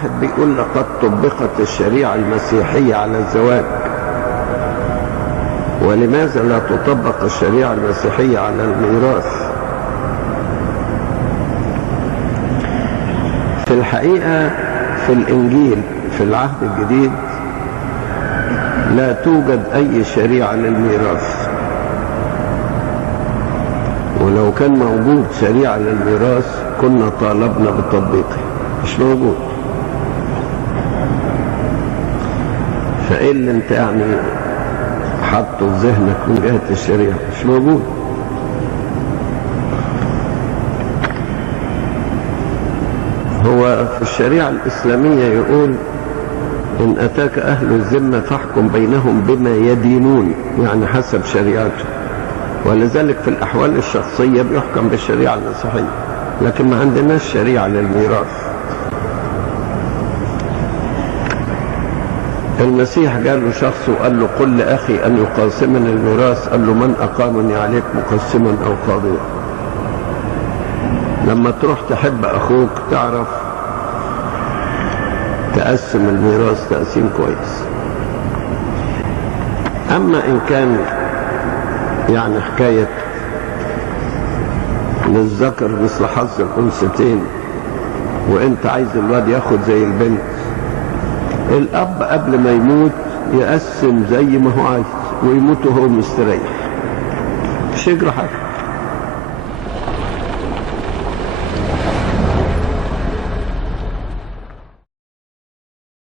واحد بيقول لقد طبقت الشريعة المسيحية على الزواج، ولماذا لا تطبق الشريعة المسيحية على الميراث؟ في الحقيقة في الإنجيل في العهد الجديد لا توجد أي شريعة للميراث، ولو كان موجود شريعة للميراث كنا طالبنا بتطبيقه، مش موجود. فإيه اللي انت يعني حطه في ذهنك من جهة الشريعة؟ مش موجود. هو في الشريعة الإسلامية يقول إن أتاك أهل الذمة فاحكم بينهم بما يدينون، يعني حسب شريعته، ولذلك في الأحوال الشخصية بيحكم بالشريعة المسيحية، لكن ما عندناش شريعة للميراث. المسيح قال له شخص وقال له قل لأخي أن يقاسمني الميراث، قال له من أقامني عليك مقسما أو قاضيا. لما تروح تحب أخوك تعرف تقسم الميراث تقسيم كويس. أما إن كان يعني حكاية للذكر مثل حظ الأنثيين وإنت عايز الواد ياخد زي البنت، الأب قبل ما يموت يقسم زي ما هو عايز ويموت وهو مستريح، مش يجرى حاجة.